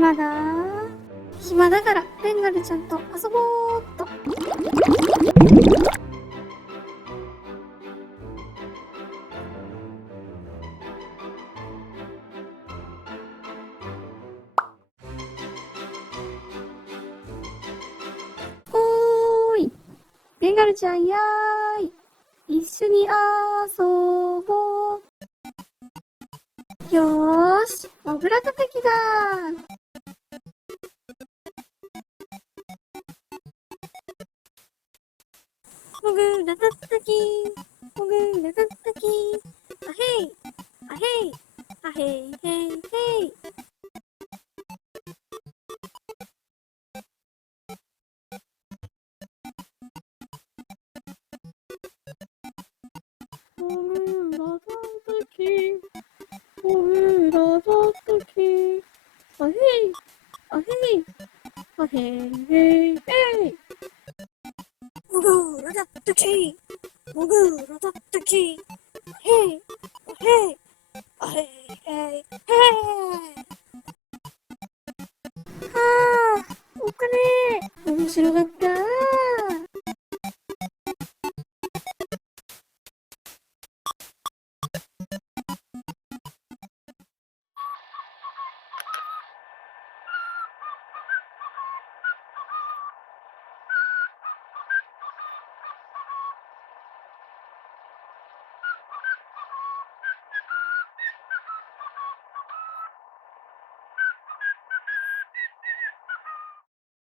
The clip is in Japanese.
暇だからベンガルちゃんと遊ぼうっと。おーい、ベンガルちゃんやーい、一緒に遊ぼう。よーし、もぐらたたきだー。もぐらたたき、もぐらたたき、あへい、あへい、あへいへいへい。もぐらたたき、もぐらたたき、あへい、あへい、あへいへいへい。もぐらたたき、もぐらたたき、